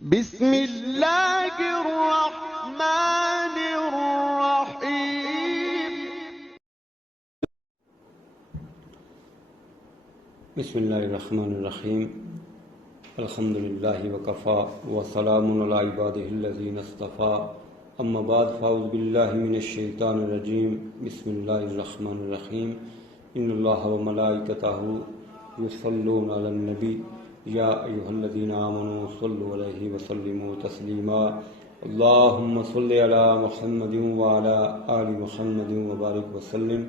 بسم اللہ الرحمن الرحیم بسم اللہ الرحمن الرحیم الحمدللہ وکفا وسلام علی عبادہ الذین اصطفیٰ اما بعد فاعوذ باللہ من الشیطان الرجیم بسم اللہ الرحمن الرحیم ان اللہ وملائکتہ یصلون علی النبی یا ایھا الذین آمنوا صلوا علیہ وسلموا تسلیما اللہم صل علی محمد وعلی آل محمد وبارک وسلم۔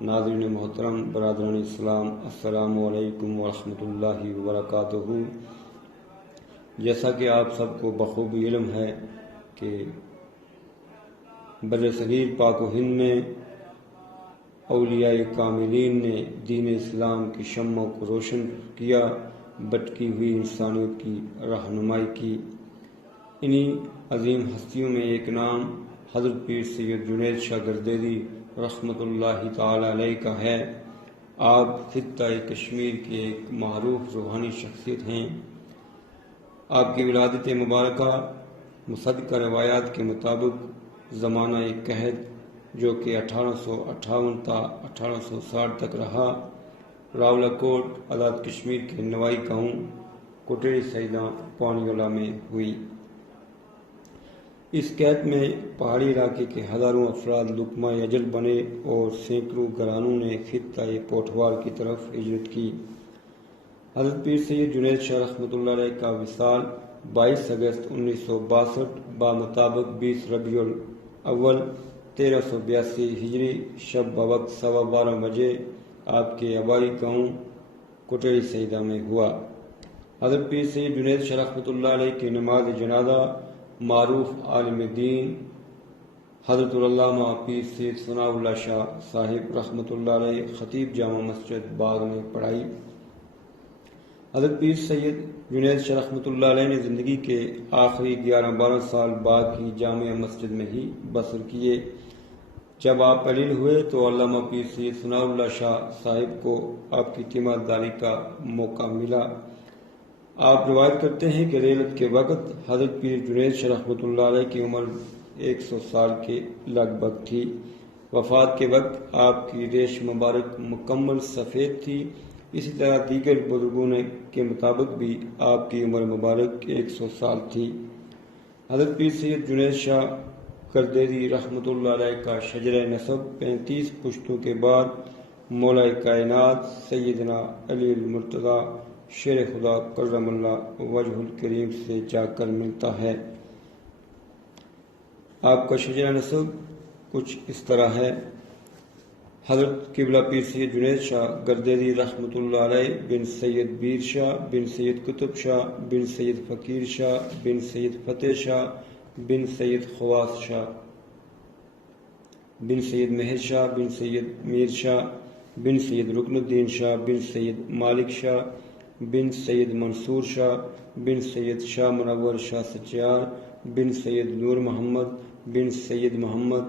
ناظرین محترم، برادران اسلام، السلام علیکم ورحمۃ اللہ وبرکاتہ۔ جیسا کہ آپ سب کو بخوبی علم ہے کہ بر صغیر پاک و ہند میں اولیاء کاملین نے دین اسلام کی شمع کو روشن کیا، بٹکی ہوئی انسانیت کی رہنمائی کی۔ انہی عظیم ہستیوں میں ایک نام حضرت پیر سید جنید شاہ گردیری رحمۃ اللہ تعالی علیہ کا ہے۔ آپ خطہ کشمیر کے ایک معروف روحانی شخصیت ہیں۔ آپ کی ولادت مبارکہ مصدقہ روایات کے مطابق زمانہ قحط جو کہ 1858 تا 1860 تک رہا، راولہ کوٹ آزاد کشمیر کے نوائی گاؤں کوٹیری سیدہ پانی والا میں ہوئی۔ اس قحط میں پہاڑی علاقے کے ہزاروں افراد لقمہ اجل بنے اور سینکڑوں گھرانوں نے خطہ پوٹھوار کی طرف ہجرت کی۔ حضرت پیر سید جنید شاہ رحمۃ اللہ علیہ کا وصال 22 اگست 1962 بمطابق 20 ربیع الاول 1382 ہجری شب بوقت 12:15 بجے آپ کے آبائی گاؤں کوٹیری سیدہ میں ہوا۔ حضرت پیر سید جنید شاہ رحمۃ اللہ علیہ کی نماز جنازہ معروف عالم دین حضرت علامہ پیر سید ثناء اللہ شاہ صاحب رحمۃ اللہ علیہ خطیب جامع مسجد باغ نے پڑھائی۔ حضرت پیر سید جنید شاہ رحمۃ اللہ علیہ نے زندگی کے آخری 11-12 سال باغ کی جامع مسجد میں ہی بسر کیے۔ جب آپ علیل ہوئے تو علامہ پیر سید ثناء اللہ شاہ صاحب کو آپ کی تیمارداری کا موقع ملا۔ آپ روایت کرتے ہیں کہ ریلت کے وقت حضرت پیر جنید شاہ رحمۃ اللہ علیہ کی عمر 100 سال کے لگ بھگ تھی۔ وفات کے وقت آپ کی ریش مبارک مکمل سفید تھی۔ اسی طرح دیگر بزرگوں کے مطابق بھی آپ کی عمر مبارک 100 سال تھی۔ حضرت پیر سید جنید شاہ گردیری رحمۃ اللہ علیہ کا شجرہ نسب 35 پشتوں کے بعد مولا کائنات سیدنا علی المرتضیٰ شیر خدا کرم اللہ وجہ الکریم سے جا کر ملتا ہے۔ آپ کا شجرہ نسب کچھ اس طرح ہے: حضرت قبلہ پیر سید جنید شاہ گردیری رحمۃ اللہ علیہ بن سید بیر شاہ بن سید قطب شاہ بن سید فقیر شاہ بن سید فتح شاہ بن سید خواص شاہ بن سید مہر شاہ بن سید میر شاہ بن سید رکن الدین شاہ بن سید مالک شاہ بن سید منصور شاہ بن سید شاہ منور شاہ سچیار بن سید نور محمد بن سید محمد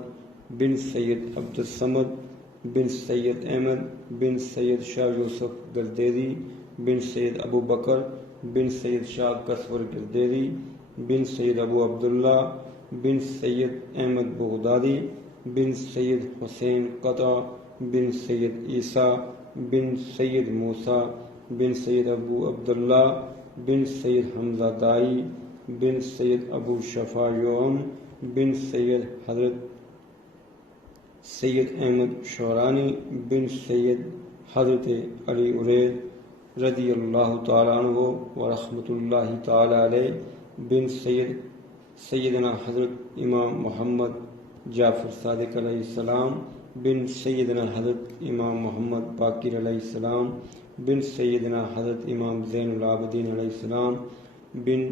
بن سید عبد الصمد بن سید احمد بن سید شاہ یوسف گردیری بن سید ابو بکر بن سید شاہ قصور گردیری بن سید ابو عبداللہ بن سید احمد بغدادی بن سید حسین قطع بن سید عیسیٰ بن سید موسیٰ بن سید ابو عبداللہ بن سید حمزہ دائی بن سید ابو شفا یوم بن سید حضرت سید احمد شورانی بن سید حضرت علی عرید رضی اللہ تعالیٰ عنہ ورحمۃ اللہ تعالیٰ علیہ بن سیدنا حضرت امام محمد جعفر صادق علیہ السلام بن سیدنا حضرت امام محمد باقر علیہ السلام بن سیدنا حضرت امام زین العابدین علیہ السلام بن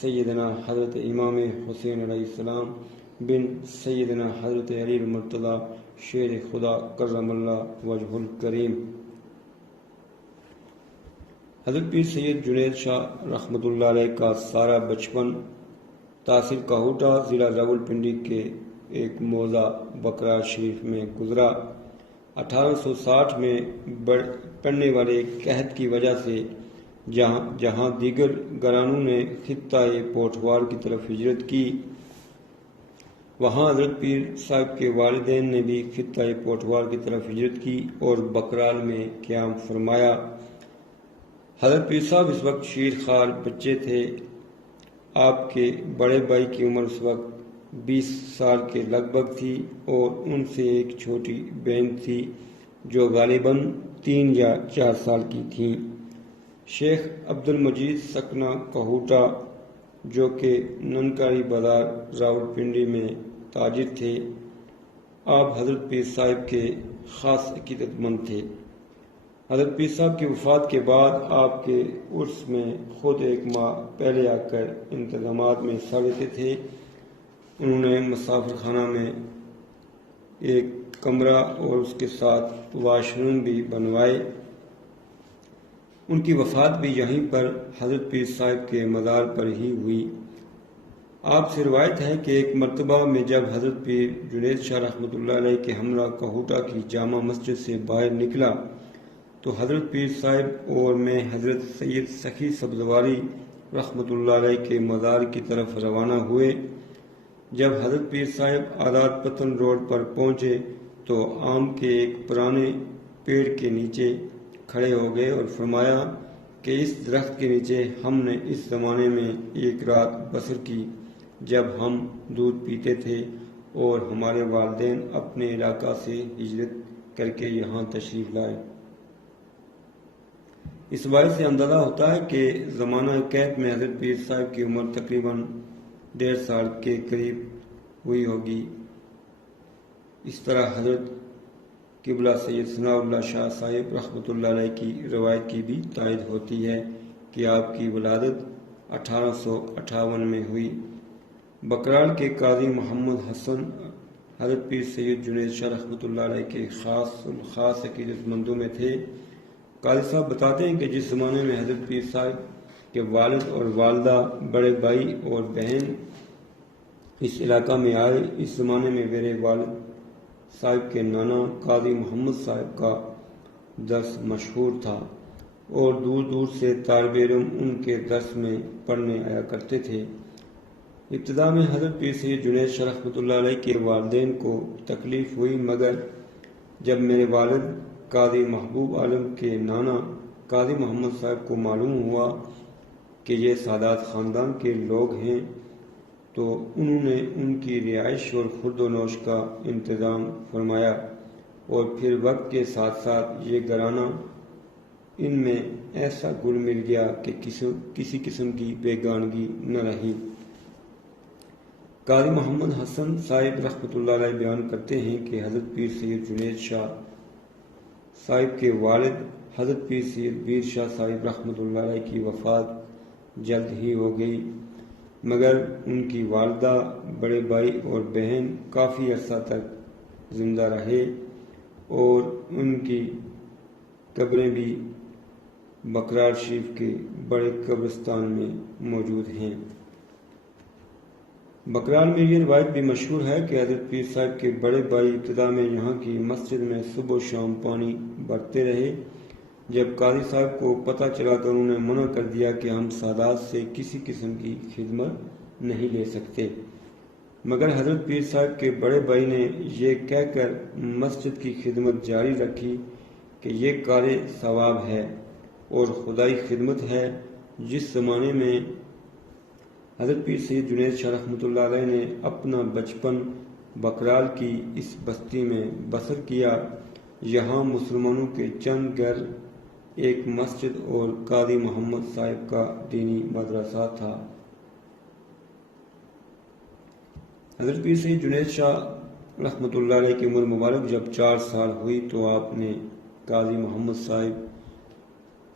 سیدنا حضرت امام حسین علیہ السلام بن سیدنا حضرت علی المرتضیٰ شیر خدا کرم اللہ وجہ الکریم۔ حضرت پیر سید جنید شاہ رحمۃ اللہ علیہ کا سارا بچپن تحصیل کاہوٹہ ضلع راولپنڈی کے ایک موضع بقرا شریف میں گزرا۔ 1860 میں پڑنے والے قحط کی وجہ سے جہاں دیگر گرانوں نے خطہ پوٹھوار کی طرف ہجرت کی، وہاں حضرت پیر صاحب کے والدین نے بھی خطہ پوٹھوار کی طرف ہجرت کی اور بکرال میں قیام فرمایا۔ حضرت پیر صاحب اس وقت شیر خوار بچے تھے۔ آپ کے بڑے بھائی کی عمر اس وقت 20 سال کے لگ بھگ تھی اور ان سے ایک چھوٹی بہن تھی جو غالباً 3 یا 4 سال کی تھیں۔ شیخ عبد المجید سکنہ کہوٹہ جو کہ ننکاری بازار راولپنڈی میں تاجر تھے، آپ حضرت پیر صاحب کے خاص عقیدت مند تھے۔ حضرت پیر صاحب کی وفات کے بعد آپ کے عرس میں خود 1 ماہ پہلے آ کر انتظامات میں حصہ لیتے تھے۔ انہوں نے مسافر خانہ میں ایک کمرہ اور اس کے ساتھ واش روم بھی بنوائے۔ ان کی وفات بھی یہیں پر حضرت پیر صاحب کے مزار پر ہی ہوئی۔ آپ سے روایت ہے کہ ایک مرتبہ میں جب حضرت پیر جنید شاہ رحمۃ اللہ علیہ کے ہمراہ کہوٹہ کی جامع مسجد سے باہر نکلا تو حضرت پیر صاحب اور میں حضرت سید سخی سبزواری رحمۃ اللہ علیہ کے مزار کی طرف روانہ ہوئے۔ جب حضرت پیر صاحب آزاد پتن روڈ پر پہنچے تو آم کے ایک پرانے پیڑ کے نیچے کھڑے ہو گئے اور فرمایا کہ اس درخت کے نیچے ہم نے اس زمانے میں ایک رات بسر کی جب ہم دودھ پیتے تھے اور ہمارے والدین اپنے علاقہ سے ہجرت کر کے یہاں تشریف لائے۔ اس باعث سے اندازہ ہوتا ہے کہ زمانہ قید میں حضرت پیر صاحب کی عمر تقریباً 1.5 سال کے قریب ہوئی ہوگی۔ اس طرح حضرت قبلہ سید ثناء اللہ شاہ صاحب رحمۃ اللہ علیہ کی روایت کی بھی تائید ہوتی ہے کہ آپ کی ولادت 1858 میں ہوئی۔ بکرال کے قاضی محمد حسن حضرت پیر سید جنید شاہ رحمۃ اللہ علیہ کے خاص عقیدت مندوں میں تھے۔ قاضی صاحب بتاتے ہیں کہ جس زمانے میں حضرت پیر صاحب کے والد اور والدہ، بڑے بھائی اور بہن اس علاقہ میں آئے، اس زمانے میں میرے والد صاحب کے نانا قاضی محمد صاحب کا درس مشہور تھا اور دور دور سے طالب علم ان کے درس میں پڑھنے آیا کرتے تھے۔ ابتدا میں حضرت پیر سید جنید شاہ رحمۃ اللہ علیہ کے والدین کو تکلیف ہوئی، مگر جب میرے والد قاضی محبوب عالم کے نانا قاضی محمد صاحب کو معلوم ہوا کہ یہ سادات خاندان کے لوگ ہیں تو انہوں نے ان کی رہائش اور خورد و نوش کا انتظام فرمایا اور پھر وقت کے ساتھ ساتھ یہ گھرانہ ان میں ایسا گل مل گیا کہ کسی قسم کی بیگانگی نہ رہی۔ قاضی محمد حسن صاحب رحمۃ اللہ علیہ بیان کرتے ہیں کہ حضرت پیر سید جنید شاہ صاحب کے والد حضرت پیر سید بیر شاہ صاحب رحمۃ اللہ علیہ کی وفات جلد ہی ہو گئی، مگر ان کی والدہ، بڑے بھائی اور بہن کافی عرصہ تک زندہ رہے اور ان کی قبریں بھی بکرال شریف کے بڑے قبرستان میں موجود ہیں۔ بکرال میں یہ روایت بھی مشہور ہے کہ حضرت پیر صاحب کے بڑے بھائی ابتدا میں یہاں کی مسجد میں صبح و شام پانی بھرتے رہے۔ جب قاضی صاحب کو پتہ چلا تو انہوں نے منع کر دیا کہ ہم سادات سے کسی قسم کی خدمت نہیں لے سکتے، مگر حضرت پیر صاحب کے بڑے بھائی نے یہ کہہ کر مسجد کی خدمت جاری رکھی کہ یہ کار ثواب ہے اور خدائی خدمت ہے۔ جس زمانے میں حضرت پیر سید جنید شاہ رحمۃ اللہ علیہ نے اپنا بچپن بکرال کی اس بستی میں بسر کیا، یہاں مسلمانوں کے چند گھر، ایک مسجد اور قاضی محمد صاحب کا دینی مدرسہ تھا۔ حضرت پیر سید جنید شاہ رحمۃ اللہ علیہ کی عمر مبارک جب 4 سال ہوئی تو آپ نے قاضی محمد صاحب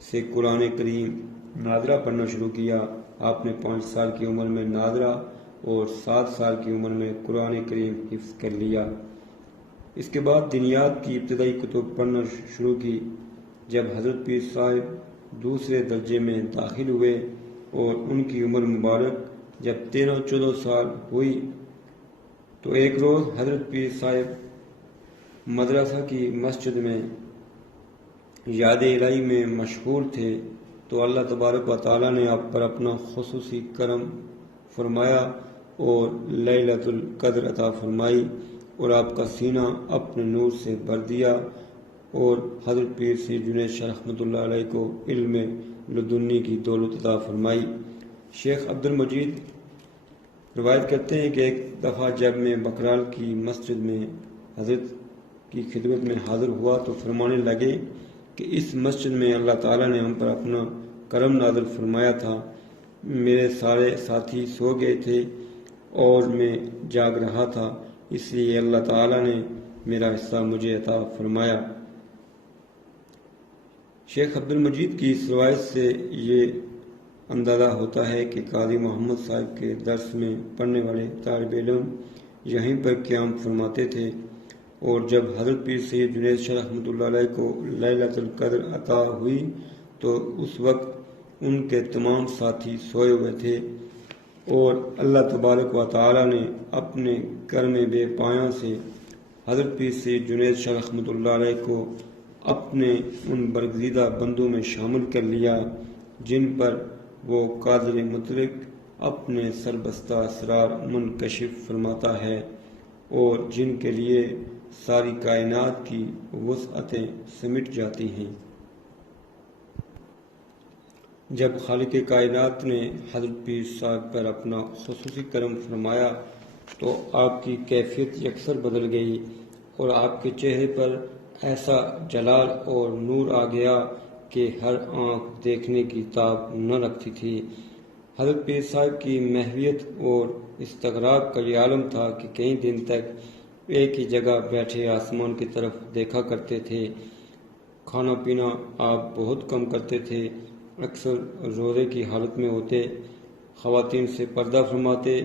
سے قرآن کریم ناظرہ پڑھنا شروع کیا۔ آپ نے 5 سال کی عمر میں ناظرہ اور 7 سال کی عمر میں قرآن کریم حفظ کر لیا۔ اس کے بعد دینیات کی ابتدائی کتب پڑھنا شروع کی۔ جب حضرت پیر صاحب دوسرے درجے میں داخل ہوئے اور ان کی عمر مبارک جب 13-14 سال ہوئی تو ایک روز حضرت پیر صاحب مدرسہ کی مسجد میں یاد الہی میں مشغول تھے تو اللہ تبارک و تعالیٰ نے آپ پر اپنا خصوصی کرم فرمایا اور لیلۃ القدر عطا فرمائی اور آپ کا سینہ اپنے نور سے بھر دیا، اور حضرت پیر سید جنید شاہ رحمۃ اللہ علیہ کو علم لدنی کی دولت عطا فرمائی۔ شیخ عبد المجید روایت کرتے ہیں کہ ایک دفعہ جب میں بکرال کی مسجد میں حضرت کی خدمت میں حاضر ہوا تو فرمانے لگے کہ اس مسجد میں اللہ تعالیٰ نے ہم پر اپنا کرم نازل فرمایا تھا، میرے سارے ساتھی سو گئے تھے اور میں جاگ رہا تھا، اس لیے اللہ تعالیٰ نے میرا حصہ مجھے عطا فرمایا۔ شیخ عبد المجید کی اس روایت سے یہ اندازہ ہوتا ہے کہ قاضی محمد صاحب کے درس میں پڑھنے والے طالب علم یہیں پر قیام فرماتے تھے، اور جب حضرت پیر سید جنید شاہ رحمۃ اللہ علیہ کو لیلۃ القدر عطا ہوئی تو اس وقت ان کے تمام ساتھی سوئے ہوئے تھے، اور اللہ تبارک و تعالی نے اپنے کرم بے پایاں سے حضرت پیر سید جنید شاہ رحمۃ اللہ علیہ کو اپنے ان برگزیدہ بندوں میں شامل کر لیا جن پر وہ قادر مطلق اپنے سربستہ اسرار منکشف فرماتا ہے، اور جن کے لیے ساری کائنات کی وسعتیں سمٹ جاتی ہیں۔ جب خالق کائنات نے حضرت پیر صاحب پر اپنا خصوصی کرم فرمایا تو آپ کی کیفیت یکسر بدل گئی، اور آپ کے چہرے پر ایسا جلال اور نور آ گیا کہ ہر آنکھ دیکھنے کی تاب نہ رکھتی تھی۔ حضرت پیر صاحب کی محویت اور استغراق کا یہ عالم تھا کہ کئی دن تک ایک ہی جگہ بیٹھے آسمان کی طرف دیکھا کرتے تھے۔ کھانا پینا آپ بہت کم کرتے تھے، اکثر روزے کی حالت میں ہوتے، خواتین سے پردہ فرماتے۔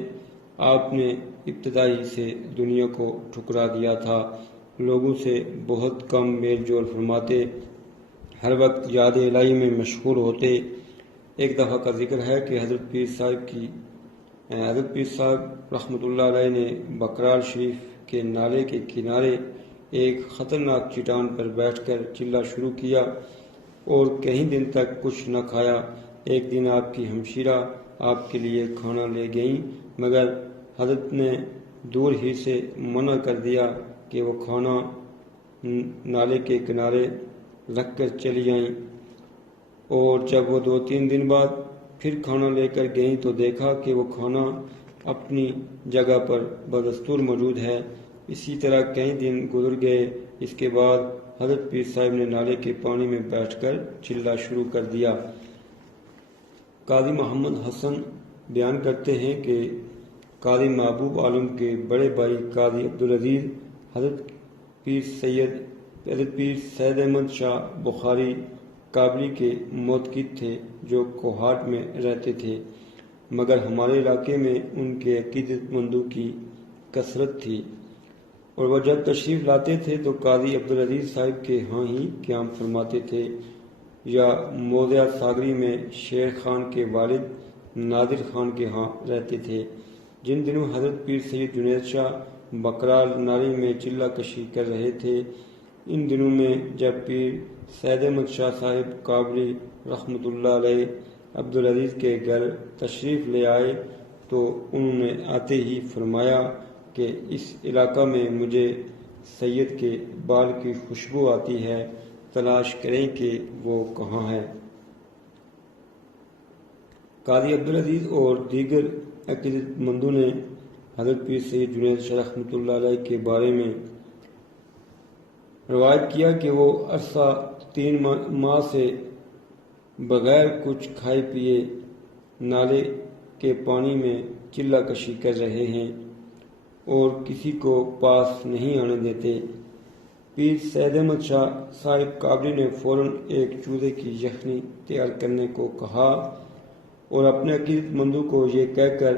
آپ نے ابتدائی سے دنیا کو ٹھکرا دیا تھا، لوگوں سے بہت کم میل جول فرماتے، ہر وقت یاد الہی میں مشغول ہوتے۔ ایک دفعہ کا ذکر ہے کہ حضرت پیر صاحب رحمۃ اللہ علیہ نے بکرال شریف کے نالے کے کنارے ایک خطرناک چٹان پر بیٹھ کر چلنا شروع کیا اور کئی دن تک کچھ نہ کھایا۔ ایک دن آپ کی ہمشیرہ آپ کے لیے کھانا لے گئیں، مگر حضرت نے دور ہی سے منع کر دیا کہ وہ کھانا نالے کے کنارے رکھ کر چلی آئیں، اور جب وہ 2-3 دن بعد پھر کھانا لے کر گئیں تو دیکھا کہ وہ کھانا اپنی جگہ پر بدستور موجود ہے۔ اسی طرح کئی دن گزر گئے۔ اس کے بعد حضرت پیر صاحب نے نالے کے پانی میں بیٹھ کر چلنا شروع کر دیا۔ قاضی محمد حسن بیان کرتے ہیں کہ قاضی محبوب عالم کے بڑے بھائی قاضی عبدالعزیز حضرت پیر سید احمد شاہ بخاری کابلی کے موتقد تھے جو کوہاٹ میں رہتے تھے، مگر ہمارے علاقے میں ان کے عقیدت مندوں کی کثرت تھی، اور وہ جب تشریف لاتے تھے تو قاضی عبدالعزیز صاحب کے ہاں ہی قیام فرماتے تھے، یا موضع ساگری میں شیر خان کے والد نادر خان کے ہاں رہتے تھے۔ جن دنوں حضرت پیر سید جنید شاہ بکرال نالی میں چلہ کشی کر رہے تھے، ان دنوں میں جب پیر سید احمد شاہ صاحب کابلی رحمۃ اللہ علیہ عبدالعزیز کے گھر تشریف لے آئے تو انہوں نے آتے ہی فرمایا کہ اس علاقہ میں مجھے سید کے بال کی خوشبو آتی ہے، تلاش کریں کہ وہ کہاں ہے۔ قاضی عبدالعزیز اور دیگر عقیدت مندوں نے حضرت پیر سید جنید شاہ رحمۃ اللہ علیہ کے بارے میں روایت کیا کہ وہ عرصہ 3 ماہ سے بغیر کچھ کھائے پیے نالے کے پانی میں چلہ کشی کر رہے ہیں اور کسی کو پاس نہیں آنے دیتے۔ پیر سید احمد شاہ صاحب کابلی نے فوراً ایک چوزے کی یخنی تیار کرنے کو کہا اور اپنے عقیدت مندوں کو یہ کہہ کر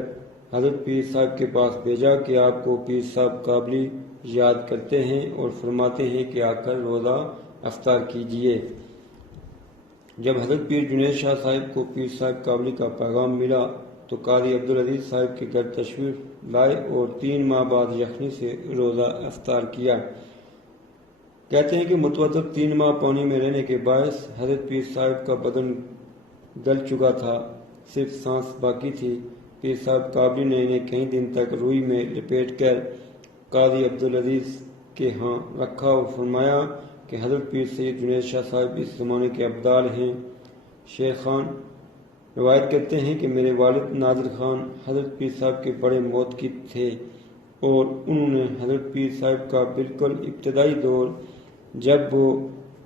حضرت پیر صاحب کے پاس بھیجا کہ آپ کو پیر صاحب کابلی یاد کرتے ہیں اور فرماتے ہیں کہ آ کر روزہ افطار کیجیے۔ جب حضرت پیر جنید شاہ صاحب کو پیر صاحب کابلی کا پیغام ملا تو قاضی عبدالعزیز صاحب کے گھر تشریف لائے اور 3 ماہ بعد یخنی سے روزہ افطار کیا۔ کہتے ہیں کہ متواتر 3 ماہ پانی میں رہنے کے باعث حضرت پیر صاحب کا بدن گل چکا تھا، صرف سانس باقی تھی۔ پیر صاحب کابلی نے انہیں کئی دن تک روئی میں لپیٹ کر قاضی عبدالعزیز کے ہاں رکھا اور فرمایا کہ حضرت پیر سید جنید شاہ صاحب اس زمانے کے ابدال ہیں۔ شیر خان روایت کرتے ہیں کہ میرے والد نادر خان حضرت پیر صاحب کے بڑے موتقد تھے اور انہوں نے حضرت پیر صاحب کا بالکل ابتدائی دور جب وہ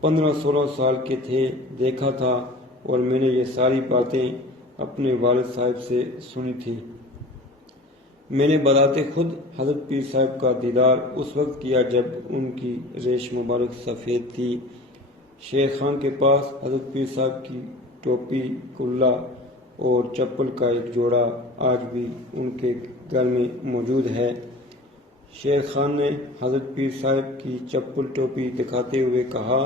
15-16 سال کے تھے دیکھا تھا، اور میں نے یہ ساری باتیں اپنے والد صاحب سے سنی تھی۔ میں نے بذات خود حضرت پیر صاحب کا دیدار اس وقت کیا جب ان کی ریش مبارک سفید تھی۔ شیر خان کے پاس حضرت پیر صاحب کی ٹوپی، کلا اور چپل کا ایک جوڑا آج بھی ان کے گھر میں موجود ہے۔ شیر خان نے حضرت پیر صاحب کی چپل ٹوپی دکھاتے ہوئے کہا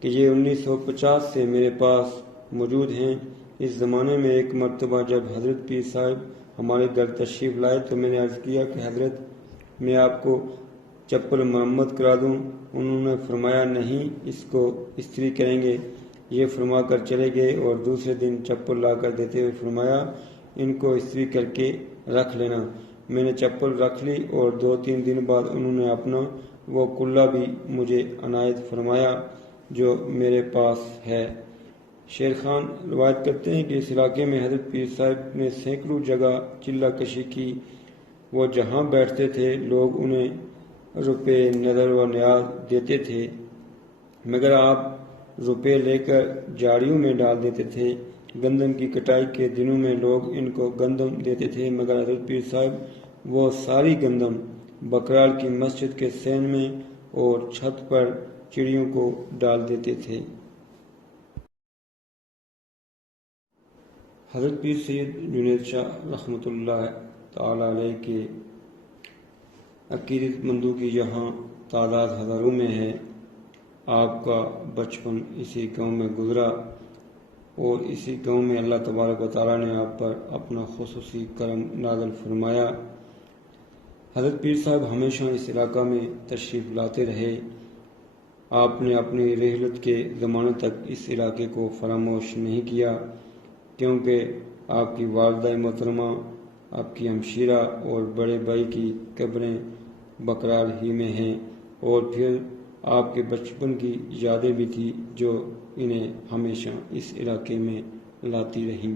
کہ یہ 1950 سے میرے پاس موجود ہیں۔ اس زمانے میں ایک مرتبہ جب حضرت پیر صاحب ہمارے گھر تشریف لائے تو میں نے عرض کیا کہ حضرت میں آپ کو چپل مرمت کرا دوں۔ انہوں نے فرمایا نہیں، اس کو استری کریں گے۔ یہ فرما کر چلے گئے اور دوسرے دن چپل لا کر دیتے ہوئے فرمایا ان کو استری کر کے رکھ لینا۔ میں نے چپل رکھ لی اور 2-3 دن بعد انہوں نے اپنا وہ کلا بھی مجھے عنایت فرمایا جو میرے پاس ہے۔ شیر خان روایت کرتے ہیں کہ اس علاقے میں حضرت پیر صاحب نے سینکڑوں جگہ چلہ کشی کی۔ وہ جہاں بیٹھتے تھے لوگ انہیں روپے نظر و نیاز دیتے تھے، مگر آپ روپے لے کر جاڑیوں میں ڈال دیتے تھے۔ گندم کی کٹائی کے دنوں میں لوگ ان کو گندم دیتے تھے، مگر حضرت پیر صاحب وہ ساری گندم بکرال کی مسجد کے سین میں اور چھت پر چڑیوں کو ڈال دیتے تھے۔ حضرت پیر سید جنید شاہ رحمۃ اللہ تعالی علیہ کے عقیدت مندوں کی یہاں تعداد ہزاروں میں ہے۔ آپ کا بچپن اسی گاؤں میں گزرا اور اسی گاؤں میں اللہ تبارک و تعالیٰ نے آپ پر اپنا خصوصی کرم نازل فرمایا۔ حضرت پیر صاحب ہمیشہ اس علاقہ میں تشریف لاتے رہے۔ آپ نے اپنی رحلت کے زمانے تک اس علاقے کو فراموش نہیں کیا، کیونکہ آپ کی والدہ محترمہ، آپ کی ہمشیرہ اور بڑے بھائی کی قبریں بکرال ہی میں ہیں، اور پھر آپ کے بچپن کی یادیں بھی تھیں جو انہیں ہمیشہ اس علاقے میں لاتی رہیں۔